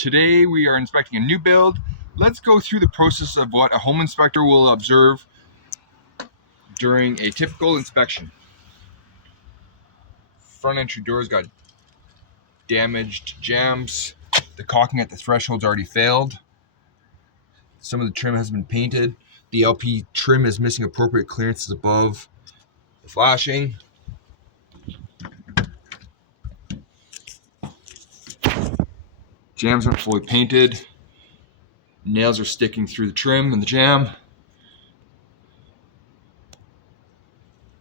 Today we are inspecting a new build. Let's go through the process of what a home inspector will observe during a typical inspection. Front entry doors got damaged jambs. The caulking at the threshold's already failed. Some of the trim has been painted. The LP trim is missing appropriate clearances above the flashing. Jambs aren't fully painted. Nails are sticking through the trim and the jamb.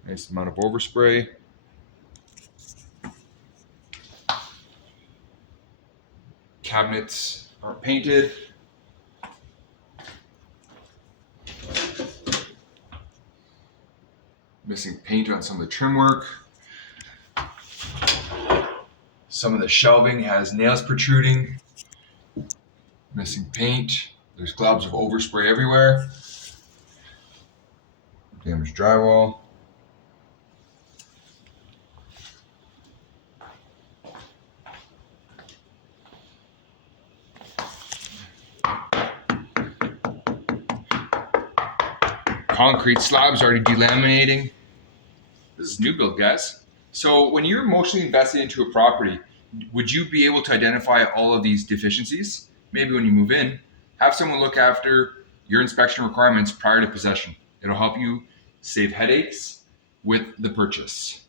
Nice amount of overspray. Cabinets aren't painted. Missing paint on some of the trim work. Some of the shelving has nails protruding. Missing paint. There's globs of overspray everywhere. Damaged drywall. Concrete slabs already delaminating. This is new build, guys. So when you're emotionally invested into a property, would you be able to identify all of these deficiencies? Maybe when you move in, have someone look after your inspection requirements prior to possession. It'll help you save headaches with the purchase.